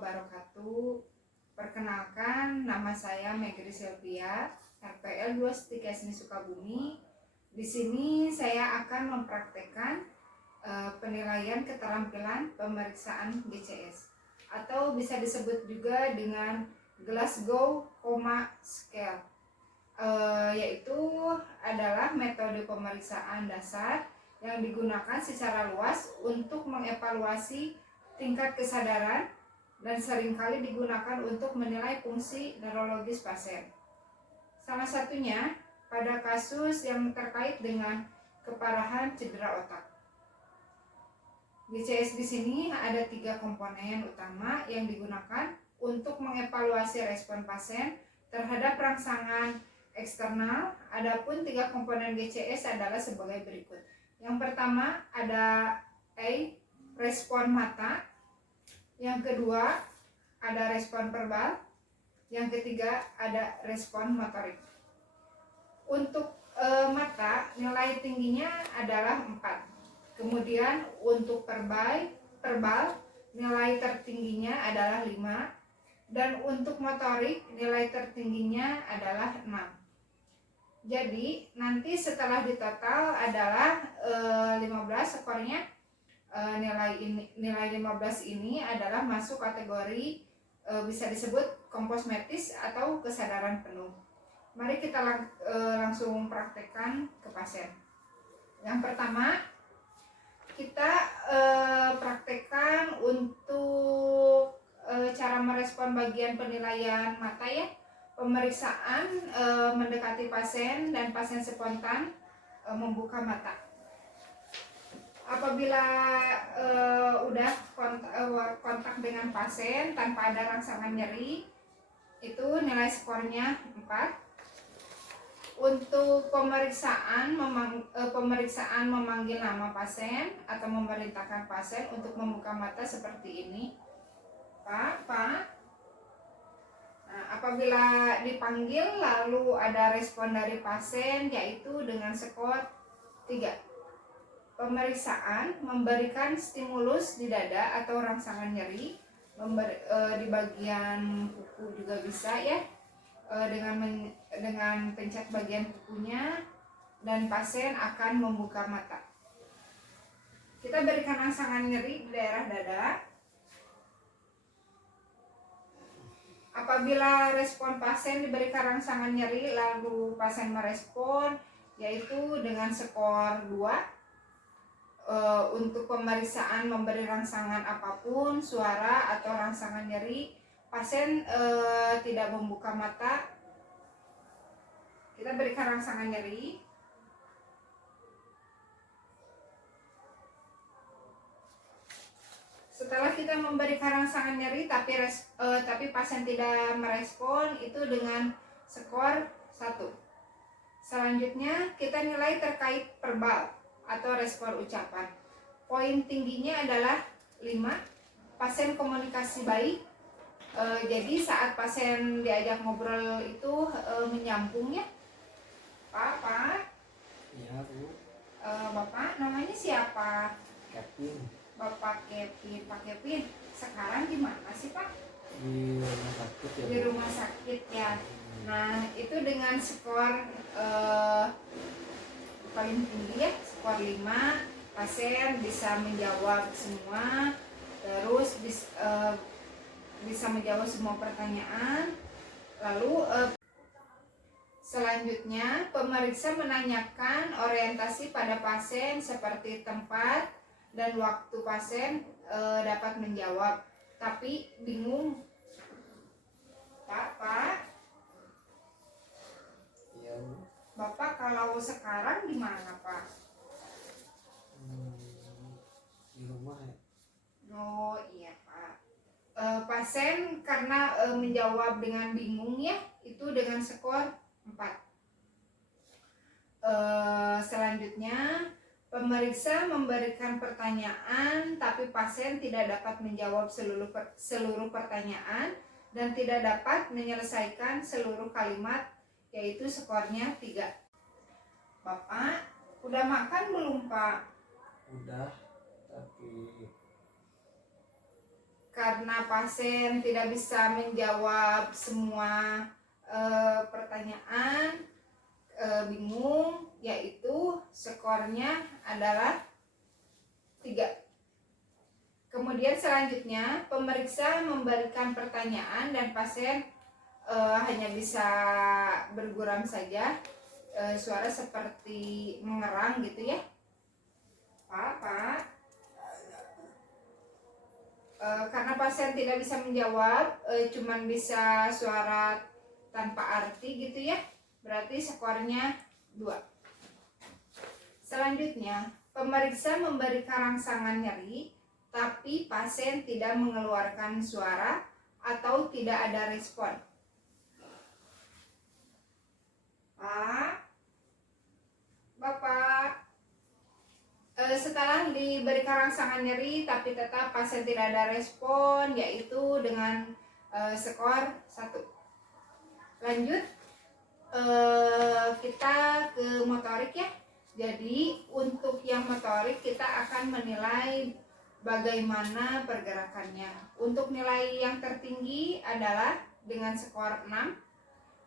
wabarakatuh. Perkenalkan, nama saya Megri Sylvia, RPL 23 SNI Sukabumi. Di sini saya akan mempraktekkan penilaian keterampilan pemeriksaan GCS atau bisa disebut juga dengan Glasgow Coma Scale, yaitu adalah metode pemeriksaan dasar yang digunakan secara luas untuk mengevaluasi tingkat kesadaran dan seringkali digunakan untuk menilai fungsi neurologis pasien. Salah satunya pada kasus yang terkait dengan keparahan cedera otak. GCS di sini ada 3 komponen utama yang digunakan untuk mengevaluasi respon pasien terhadap rangsangan eksternal. Adapun 3 komponen GCS adalah sebagai berikut. Yang pertama ada respon mata, yang kedua ada respon verbal, yang ketiga ada respon motorik. Untuk mata nilai tingginya adalah 4. Kemudian untuk verbal nilai tertingginya adalah 5, dan untuk motorik nilai tertingginya adalah 6. Jadi nanti setelah ditotal adalah 15 skornya. Nilai 15 ini adalah masuk kategori bisa disebut komposmetis atau kesadaran penuh. Mari kita langsung praktekkan ke pasien. Yang pertama kita praktekkan untuk cara merespon bagian penilaian mata ya. Pemeriksaan mendekati pasien dan pasien spontan membuka mata. Apabila udah kontak dengan pasien tanpa ada rangsangan nyeri, itu nilai skornya 4. Untuk pemeriksaan memanggil nama pasien atau memerintahkan pasien untuk membuka mata seperti ini. Pak. Nah, apabila dipanggil lalu ada respon dari pasien yaitu dengan skor 3. Pemeriksaan memberikan stimulus di dada atau rangsangan nyeri, di bagian kuku juga bisa ya, dengan pencet bagian kukunya, dan pasien akan membuka mata. Kita berikan rangsangan nyeri di daerah dada. Apabila respon pasien diberikan rangsangan nyeri lalu pasien merespon yaitu dengan skor 2. Untuk pemeriksaan memberi rangsangan apapun, suara atau rangsangan nyeri, pasien tidak membuka mata, kita berikan rangsangan nyeri. Setelah kita memberikan rangsangan nyeri tapi pasien tidak merespon, itu dengan skor 1. Selanjutnya kita nilai terkait verbal atau respon ucapan. Poin tingginya adalah 5. Pasien komunikasi baik. Jadi saat pasien diajak ngobrol itu menyambung ya. Pak. Iya, Bu. Bapak namanya siapa? Kevin. Bapak Kevin. Pak Kevin, sekarang di mana sih Pak? Di rumah sakit ya. Di rumah sakit ya. Nah, itu dengan skor paling tinggi ya, skor 5. Pasien bisa menjawab semua, terus bisa menjawab semua pertanyaan. Lalu selanjutnya pemeriksa menanyakan orientasi pada pasien seperti tempat dan waktu pasien dapat menjawab, tapi bingung. Pak. Iya, Bu. Bapak kalau sekarang di mana Pak? Di rumah ya. Oh iya Pak. Pasien karena menjawab dengan bingung ya, itu dengan skor 4. Selanjutnya pemeriksa memberikan pertanyaan tapi pasien tidak dapat menjawab seluruh pertanyaan dan tidak dapat menyelesaikan seluruh kalimat, yaitu skornya 3. Bapak udah makan belum Pak? Udah, tapi karena pasien tidak bisa menjawab semua pertanyaan, bingung, yaitu skornya adalah 3. Kemudian selanjutnya pemeriksa memberikan pertanyaan dan pasien hanya bisa berguram saja, suara seperti mengerang gitu ya. Pak. Karena pasien tidak bisa menjawab, cuman bisa suara tanpa arti gitu ya, berarti skornya 2. Selanjutnya, pemeriksa memberikan rangsangan nyeri, tapi pasien tidak mengeluarkan suara atau tidak ada respon. Pak, Bapak, setelah diberikan rangsangan nyeri tapi tetap pasien tidak ada respon, yaitu dengan skor 1. Lanjut, kita ke motorik ya. Jadi untuk yang motorik kita akan menilai bagaimana pergerakannya. Untuk nilai yang tertinggi adalah dengan skor 6.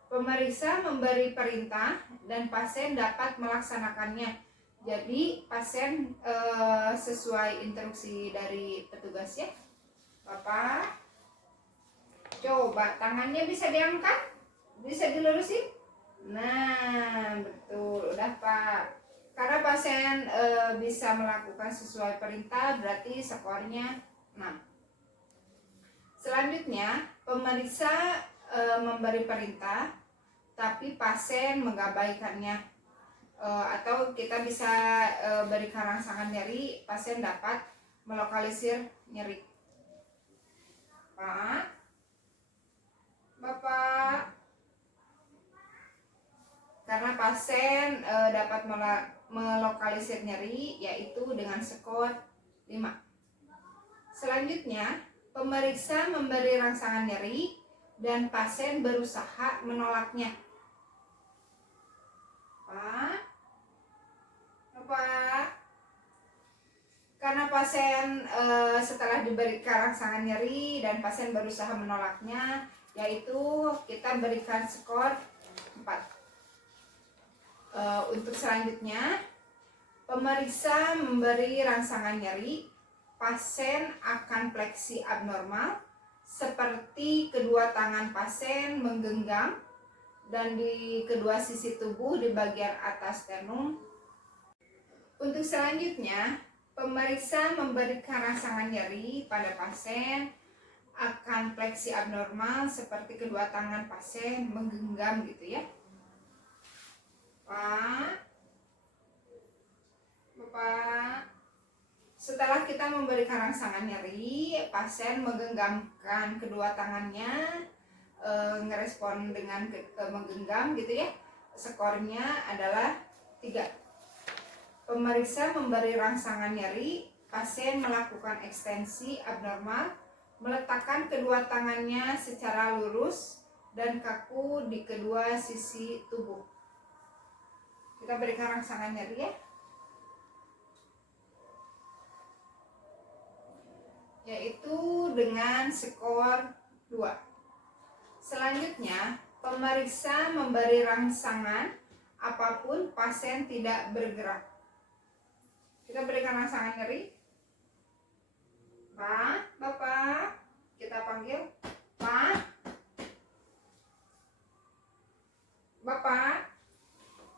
Pemeriksa memberi perintah dan pasien dapat melaksanakannya. Jadi pasien sesuai instruksi dari petugas ya. Bapak, coba tangannya bisa diangkat, bisa dilurusin. Nah, betul, udah Pak. Karena pasien bisa melakukan sesuai perintah, berarti skornya 6. Selanjutnya, pemeriksa memberi perintah, tapi pasien mengabaikannya. Atau kita bisa berikan rangsangan nyeri, pasien dapat melokalisir nyeri. Pak, Bapak, karena pasien dapat melokalisir nyeri, yaitu dengan skor 5. Selanjutnya, pemeriksa memberi rangsangan nyeri dan pasien berusaha menolaknya. Pak, karena pasien setelah diberikan rangsangan nyeri dan pasien berusaha menolaknya, yaitu kita berikan skor 4. Untuk selanjutnya, pemeriksa memberi rangsangan nyeri, pasien akan fleksi abnormal seperti kedua tangan pasien menggenggam dan di kedua sisi tubuh di bagian atas sternum. Untuk selanjutnya, pemeriksa memberikan rangsangan nyeri pada pasien akan fleksi abnormal seperti kedua tangan pasien menggenggam gitu ya. Pak, Bapak, setelah kita memberikan rangsangan nyeri, pasien menggenggamkan kedua tangannya, ngerespon dengan menggenggam gitu ya. Skornya adalah 3. Pemeriksa memberi rangsangan nyeri, pasien melakukan ekstensi abnormal, meletakkan kedua tangannya secara lurus dan kaku di kedua sisi tubuh. Kita berikan rangsangan nyeri ya. Yaitu dengan skor 2. Selanjutnya, pemeriksa memberi rangsangan apapun pasien tidak bergerak. Kita berikan rangsangan nyeri. Pak, Bapak, kita panggil. Pak, Bapak,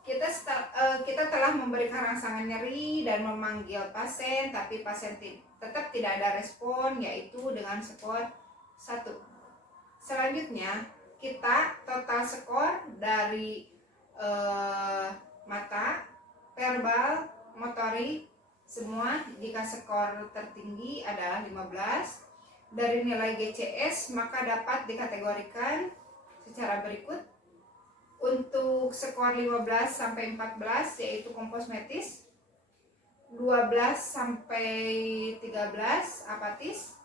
kita telah memberikan rangsangan nyeri dan memanggil pasien, tapi pasien tetap tidak ada respon, yaitu dengan skor 1. Selanjutnya, kita total skor dari mata, verbal, motorik, semua. Jika skor tertinggi adalah 15 dari nilai GCS, maka dapat dikategorikan secara berikut. Untuk skor 15 sampai 14 yaitu komposmetis, 12 sampai 13 apatis,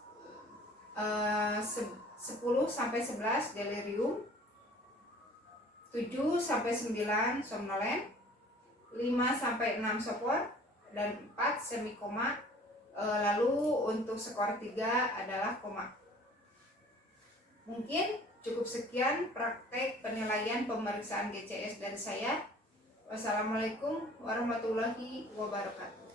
10 sampai 11 delirium, 7 sampai 9 somnolen, 5 sampai 6 sopor, dan 4 semikoma. Lalu untuk skor 3 adalah koma. Mungkin cukup sekian praktek penilaian pemeriksaan GCS dari saya. Wassalamualaikum warahmatullahi wabarakatuh.